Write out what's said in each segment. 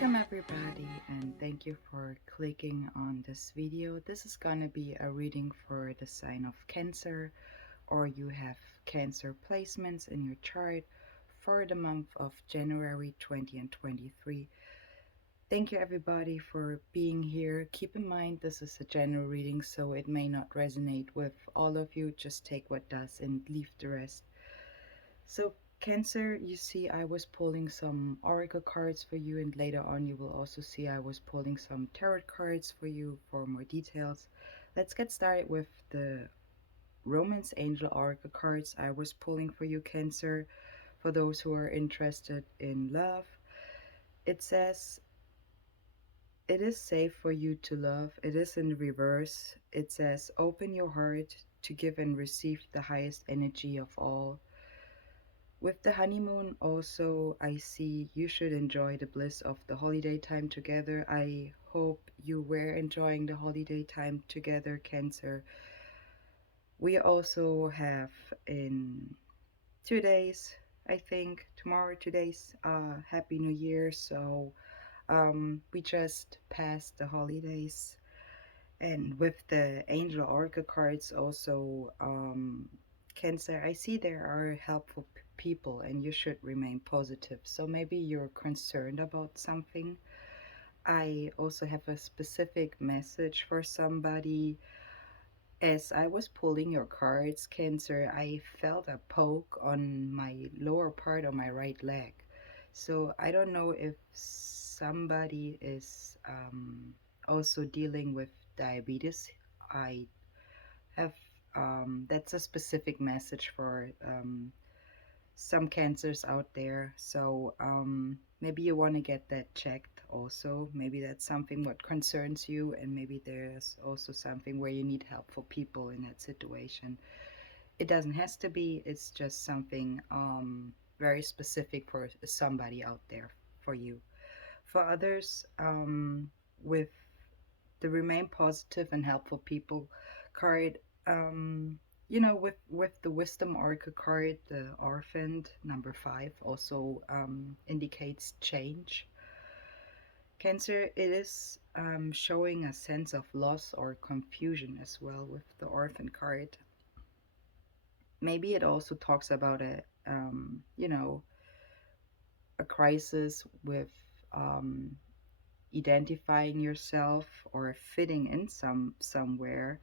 Welcome everybody, and thank you for clicking on this video. This is gonna be a reading for the sign of Cancer, or you have Cancer placements in your chart for the month of January 20 and 23. Thank you everybody for being here. Keep in mind this is a general reading, so it may not resonate with all of you. Just take what does and leave the rest. So Cancer, you see I was pulling some oracle cards for you, and later on you will also see I was pulling some tarot cards for you for more details. Let's get started with the Romance Angel oracle cards I was pulling for you, Cancer. For those who are interested in love, it says it is safe for you to love. It is in reverse. It says open your heart to give and receive the highest energy of all. With the honeymoon also, I see you should enjoy the bliss of the holiday time together. I hope you were enjoying the holiday time together, Cancer. We also have in 2 days, I think, tomorrow, 2 days, Happy New Year. So we just passed the holidays. And with the Angel Oracle cards also, Cancer, I see there are helpful people and you should remain positive. So maybe you're concerned about something. I also have a specific message for somebody. As I was pulling your cards, Cancer, I felt a poke on my lower part of my right leg. So I don't know if somebody is also dealing with diabetes. I have that's a specific message for some cancers out there. So maybe you want to get that checked also. Maybe that's something what concerns you, and maybe there's also something where you need helpful people in that situation. It doesn't has to be. It's just something very specific for somebody out there for you. For others, with the remain positive and helpful people card, with the wisdom oracle card, the orphaned number 5 also indicates change. Cancer, it is showing a sense of loss or confusion as well with the orphan card. Maybe it also talks about a crisis with um, identifying yourself or fitting in somewhere.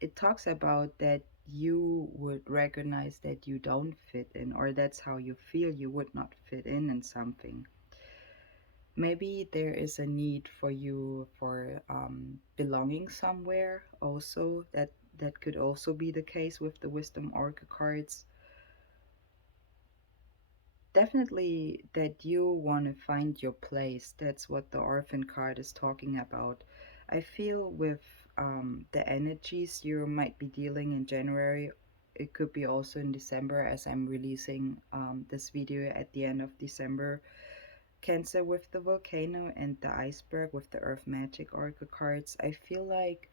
It talks about that you would recognize that you don't fit in, or that's how you feel you would not fit in something. Maybe there is a need for you for belonging somewhere also. That could also be the case with the wisdom oracle cards. Definitely that you want to find your place. That's what the orphan card is talking about. I feel with the energies you might be dealing in January, it could be also in December, as I'm releasing this video at the end of December. Cancer with the volcano and the iceberg with the earth magic oracle cards. I feel like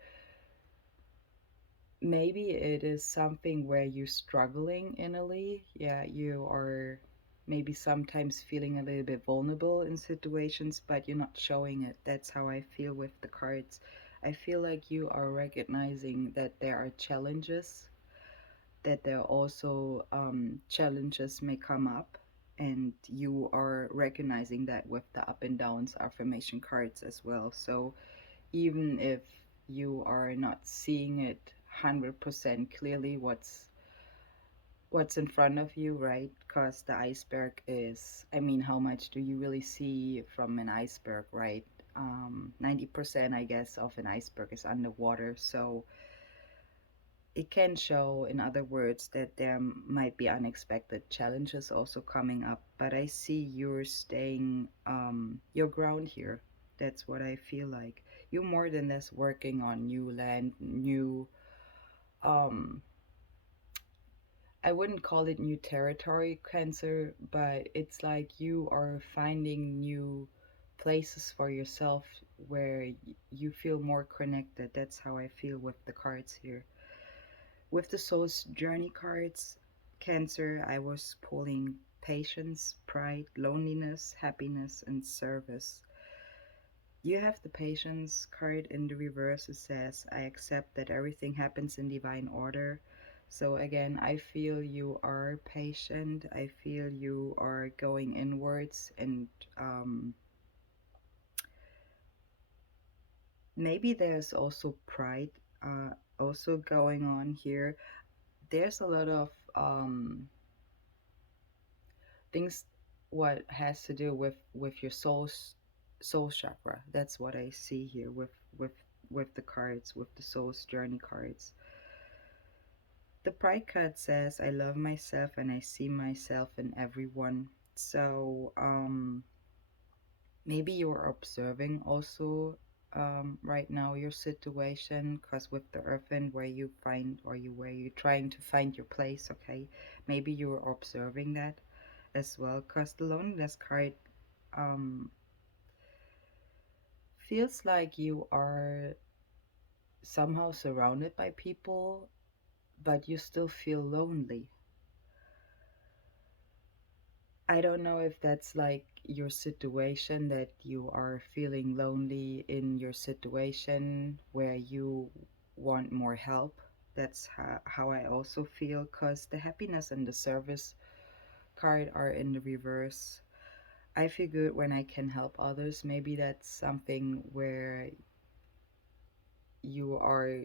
maybe it is something where you're struggling innerly. Yeah, you are maybe sometimes feeling a little bit vulnerable in situations, but you're not showing it. That's how I feel with the cards. I feel like you are recognizing that there are challenges, that there are also challenges may come up, and you are recognizing that with the up and downs affirmation cards as well. So even if you are not seeing it 100% clearly what's in front of you, right? Because the iceberg is, I mean, how much do you really see from an iceberg, right? 90% I guess of an iceberg is underwater. So it can show, in other words, that there might be unexpected challenges also coming up, but I see you're staying your ground here. That's what I feel like. You're more than less working on new land, new um I wouldn't call it new territory, Cancer, but it's like you are finding new places for yourself where you feel more connected. That's how I feel with the cards here. With the Soul's Journey cards, Cancer, I was pulling patience, pride, loneliness, happiness, and service. You have the patience card in the reverse. It says, I accept that everything happens in divine order. So again, I feel you are patient. I feel you are going inwards, and um, maybe there's also pride also going on here. There's a lot of things what has to do with your soul chakra. That's what I see here with with the cards, with the soul's journey cards. The pride card says, I love myself and I see myself in everyone. So maybe you're observing also right now your situation, because with the earth and where you find, or you where you're trying to find your place, okay, maybe you're observing that as well, because the loneliness card um feels like you are somehow surrounded by people, but you still feel lonely. I don't know if that's like your situation, that you are feeling lonely in your situation where you want more help. That's how I also feel, because the happiness and the service card are in the reverse. I feel good when I can help others. Maybe that's something where you are,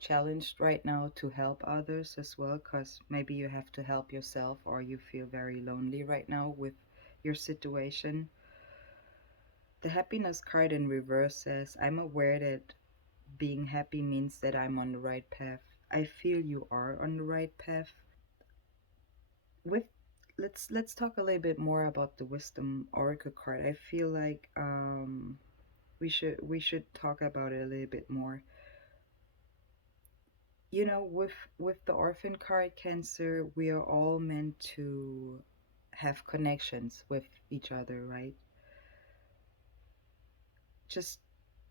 challenged right now to help others as well, because maybe you have to help yourself, or you feel very lonely right now with your situation. The happiness card in reverse says, I'm aware that being happy means that I'm on the right path. I feel you are on the right path. With let's talk a little bit more about the wisdom oracle card. I feel like we should talk about it a little bit more. With the orphan card, Cancer, we are all meant to have connections with each other, right? Just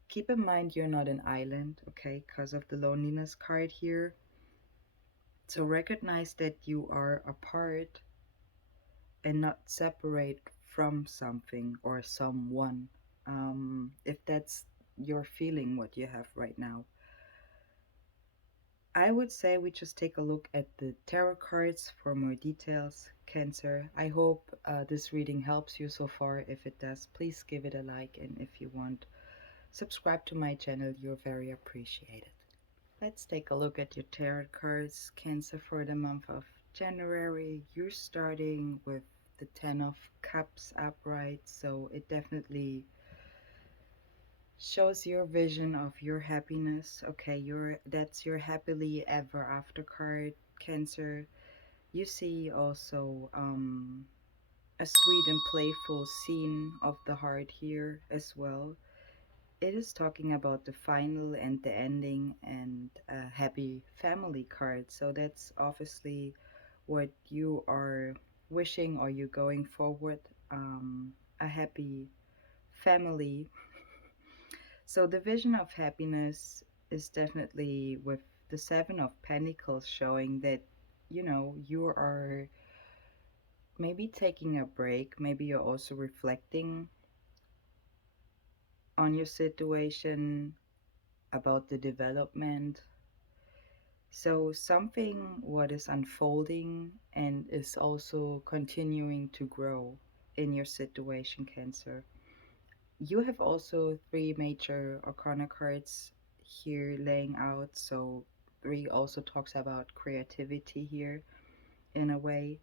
keep in mind you're not an island, okay, because of the loneliness card here. So recognize that you are a part and not separate from something or someone. If that's your feeling, what you have right now, I would say we just take a look at the tarot cards for more details, Cancer. I hope this reading helps you so far. If it does, please give it a like, and if you want, subscribe to my channel. You're very appreciated. Let's take a look at your tarot cards, Cancer, for the month of January. You're starting with the Ten of Cups upright, so it definitely shows your vision of your happiness. Okay, that's your happily ever after card, Cancer. You see also a sweet and playful scene of the heart here as well. It is talking about the final and the ending, and a happy family card. So that's obviously what you are wishing, or you going forward, a happy family. So the vision of happiness is definitely with the Seven of Pentacles, showing that you are maybe taking a break, maybe you're also reflecting on your situation, about the development. So something what is unfolding and is also continuing to grow in your situation, Cancer. You have also three major arcana cards here laying out. So three also talks about creativity here in a way.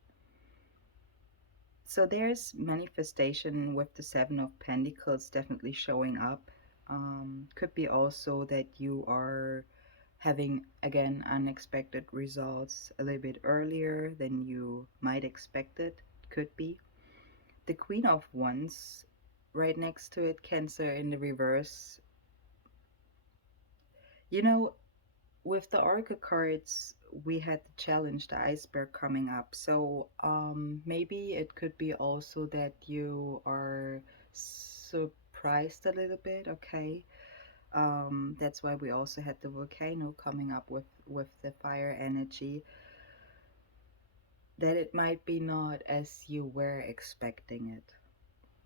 So there's manifestation with the Seven of Pentacles definitely showing up. Could be also that you are having again unexpected results a little bit earlier than you might expect it. Could be the Queen of Wands right next to it, Cancer, in the reverse. You know, with the Oracle cards, we had the challenge, the iceberg coming up. So maybe it could be also that you are surprised a little bit, okay? That's why we also had the volcano coming up with the fire energy. that it might be not as you were expecting it.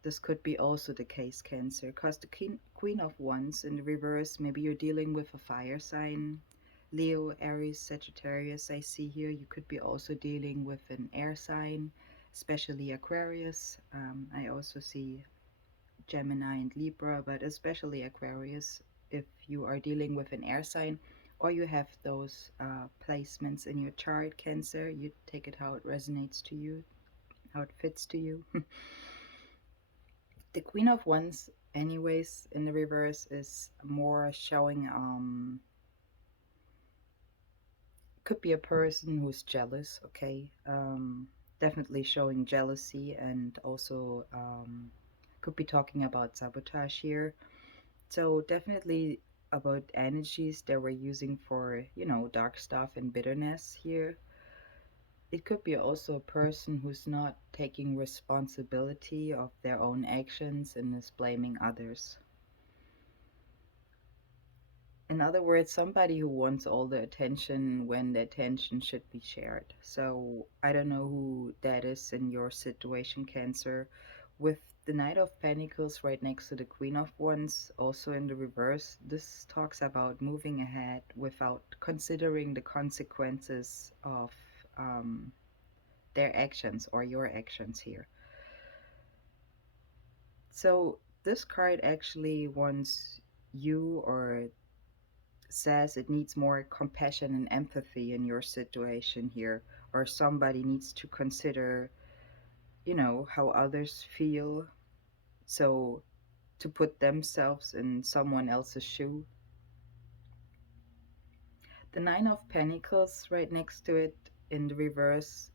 This could be also the case, Cancer, because the Queen of Wands in the reverse, maybe you're dealing with a fire sign, Leo, Aries, Sagittarius. I see here you could be also dealing with an air sign, especially Aquarius. I also see Gemini and Libra, but especially Aquarius if you are dealing with an air sign or you have those placements in your chart, Cancer. You take it how it resonates to you, how it fits to you. The Queen of Wands, anyways, in the reverse is more showing could be a person who's jealous, okay? Definitely showing jealousy, and also could be talking about sabotage here. So definitely about energies that we're using for, dark stuff and bitterness here. It could be also a person who's not taking responsibility of their own actions and is blaming others. In other words, somebody who wants all the attention when the attention should be shared. So I don't know who that is in your situation, Cancer. With the Knight of Pentacles right next to the Queen of Wands, also in the reverse, this talks about moving ahead without considering the consequences of um, their actions or your actions here. So this card actually wants you, or says it needs more compassion and empathy in your situation here, or somebody needs to consider, how others feel. So to put themselves in someone else's shoe. The Nine of Pentacles right next to it in the reverse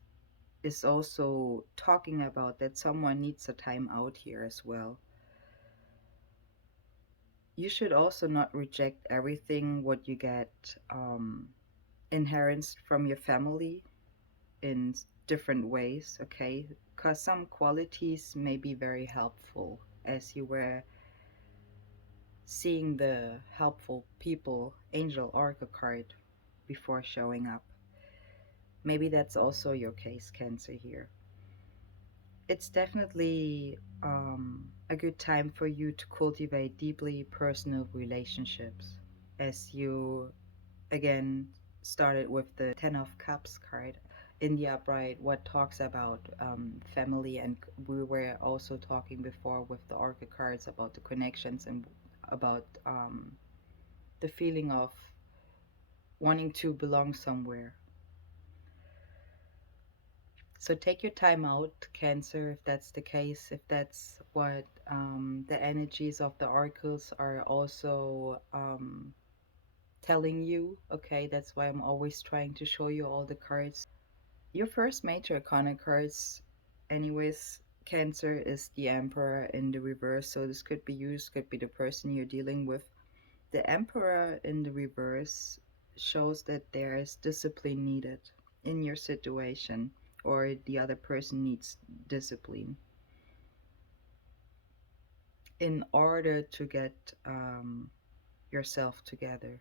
is also talking about that someone needs a time out here as well. You should also not reject everything what you get inherits from your family in different ways, okay? Because some qualities may be very helpful, as you were seeing the helpful people angel oracle card before showing up. Maybe that's also your case, Cancer, here. It's definitely a good time for you to cultivate deeply personal relationships, as you again started with the Ten of Cups card in the upright, what talks about family, and we were also talking before with the oracle cards about the connections and about the feeling of wanting to belong somewhere. So take your time out, Cancer, if that's the case, if that's what the energies of the oracles are also telling you. Okay, that's why I'm always trying to show you all the cards. Your first major arcana cards, anyways, Cancer, is the Emperor in the reverse. So this could be you, could be the person you're dealing with. The Emperor in the reverse shows that there is discipline needed in your situation, or the other person needs discipline in order to get yourself together.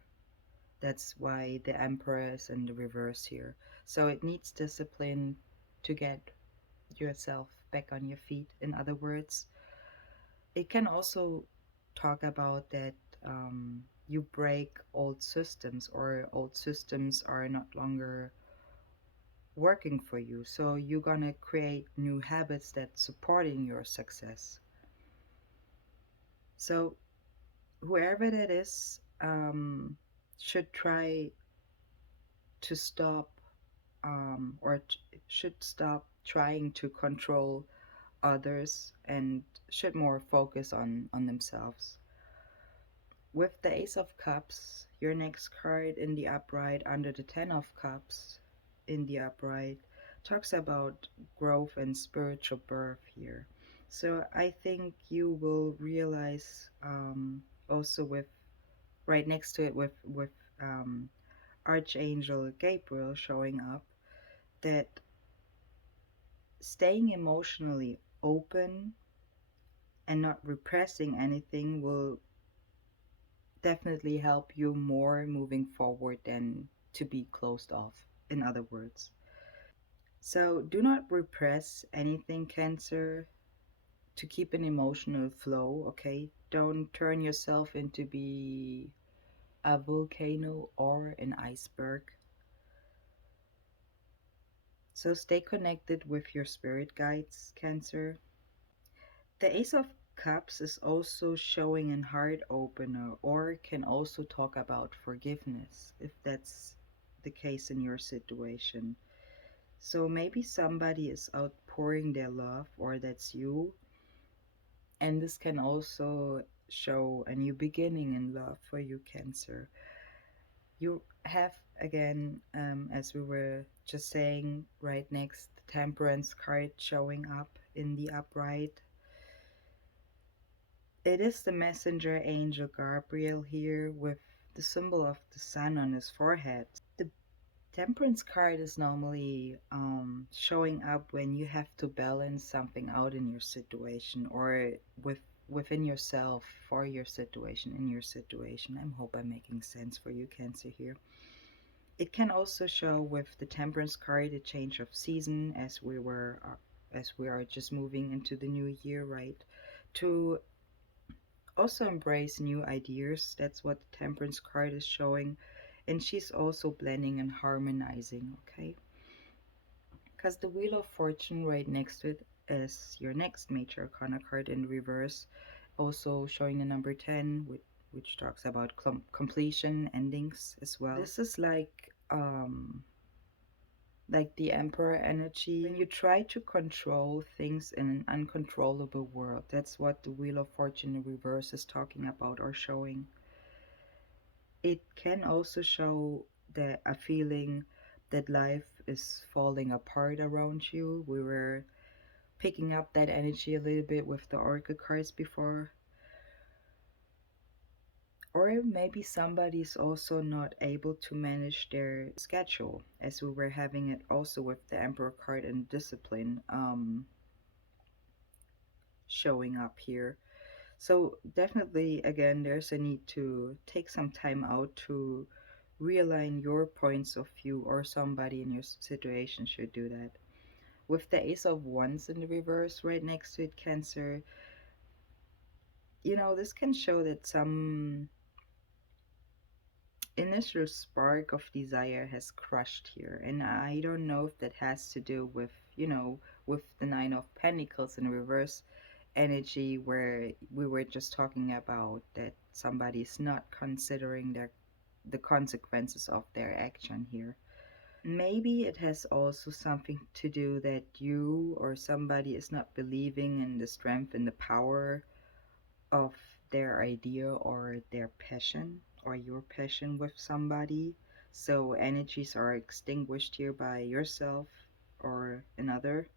That's why the Emperor is in the reverse here. So it needs discipline to get yourself back on your feet. In other words, it can also talk about that you break old systems, or old systems are not longer working for you. So you're gonna create new habits that supporting your success. So whoever that is should try to stop should stop trying to control others and should more focus on themselves. With the Ace of Cups, your next card in the upright under the Ten of Cups in the upright talks about growth and spiritual birth here. So I think you will realize also with right next to it with Archangel Gabriel showing up, that staying emotionally open and not repressing anything will definitely help you more moving forward than to be closed off, in other words. So do not repress anything, Cancer, to keep an emotional flow, okay? Don't turn yourself into be a volcano or an iceberg. So stay connected with your spirit guides, Cancer. The Ace of Cups is also showing an heart opener, or can also talk about forgiveness if that's the case in your situation. So maybe somebody is outpouring their love, or that's you. And this can also show a new beginning in love for you, Cancer. You have, again, as we were just saying, right next, the Temperance card showing up in the upright. It is the messenger angel Gabriel here with the symbol of the sun on his forehead. The Temperance card is normally showing up when you have to balance something out in your situation, or within yourself, for your situation, in your situation. I hope I'm making sense for you, Cancer, here. It can also show with the Temperance card a change of season, as we are just moving into the new year, right? To also embrace new ideas. That's what the Temperance card is showing. And she's also blending and harmonizing, okay? Because the Wheel of Fortune right next to it is your next major arcana card in reverse, also showing the number 10, which talks about completion, endings as well. This is like the Emperor energy. When you try to control things in an uncontrollable world, that's what the Wheel of Fortune in reverse is talking about or showing. It can also show that a feeling that life is falling apart around you. We were picking up that energy a little bit with the Oracle cards before. Or maybe somebody is also not able to manage their schedule, as we were having it also with the Emperor card and discipline showing up here. So definitely, again, there's a need to take some time out to realign your points of view, or somebody in your situation should do that. With the Ace of Wands in the reverse right next to it, Cancer, this can show that some initial spark of desire has crushed here. And I don't know if that has to do with the Nine of Pentacles in reverse energy, where we were just talking about that somebody's not considering the consequences of their action here. Maybe it has also something to do that you or somebody is not believing in the strength and the power of their idea or their passion, or your passion with somebody. So energies are extinguished here by yourself or another.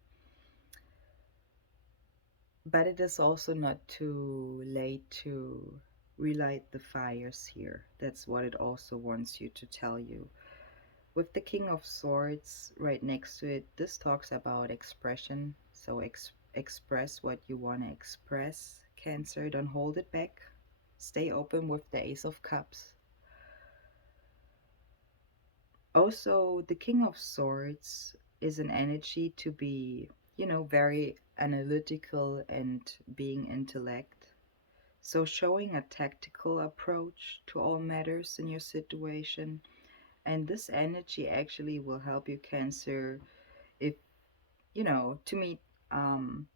But it is also not too late to relight the fires here. That's what it also wants you to tell you. With the King of Swords right next to it, this talks about expression. So express what you want to express. Cancer, don't hold it back. Stay open with the Ace of Cups. Also, the King of Swords is an energy to be, very analytical and being intellect. So showing a tactical approach to all matters in your situation. And this energy actually will help you, Cancer, if, to meet um,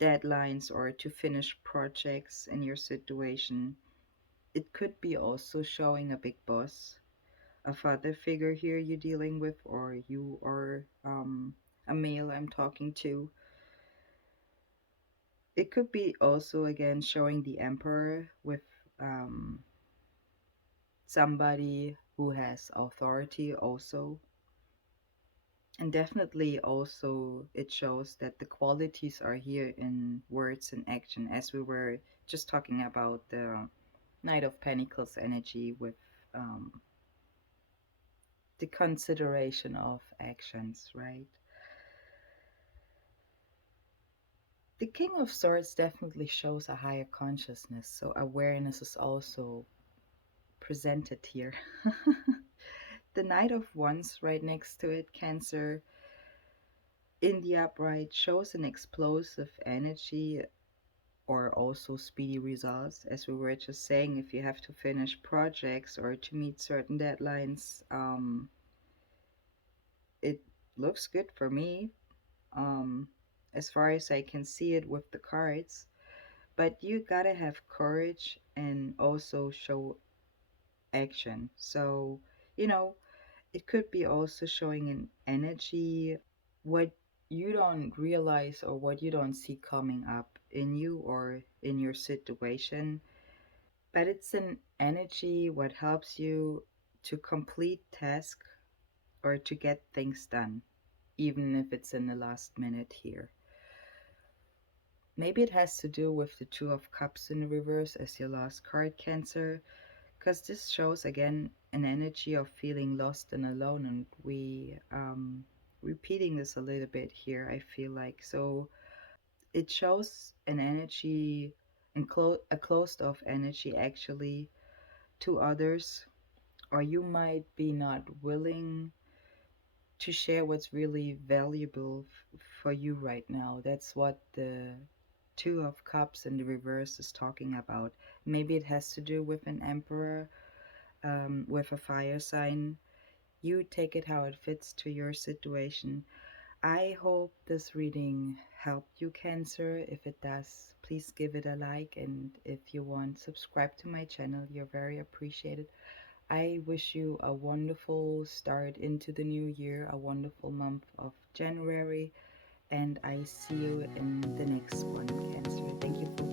deadlines or to finish projects in your situation. It could be also showing a big boss, a father figure here you're dealing with, or you are a male I'm talking to. It could be also, again, showing the Emperor with um, somebody who has authority also. And definitely also it shows that the qualities are here in words and action, as we were just talking about the Knight of Pentacles energy with um, the consideration of actions, right? The King of Swords definitely shows a higher consciousness, so awareness is also presented here. The Knight of Wands right next to it, Cancer, in the upright shows an explosive energy or also speedy results. As we were just saying, if you have to finish projects or to meet certain deadlines, it looks good for me, um, as far as I can see it with the cards. But you gotta have courage and also show action. So, you know, it could be also showing an energy, what you don't realize or what you don't see coming up in you or in your situation. But it's an energy what helps you to complete task or to get things done, even if it's in the last minute here. Maybe it has to do with the Two of Cups in reverse as your last card, Cancer, because this shows again an energy of feeling lost and alone, and we repeating this a little bit here, I feel like. So it shows an energy and a closed off energy actually to others, or you might be not willing to share what's really valuable for you right now. That's what the Two of Cups in the reverse is talking about. Maybe it has to do with an emperor, with a fire sign. You take it how it fits to your situation. I hope this reading helped you, Cancer. If it does, please give it a like, and if you want, subscribe to my channel. You're very appreciated. I wish you a wonderful start into the new year, a wonderful month of January, and I see you in the next one, Cancer. Thank you for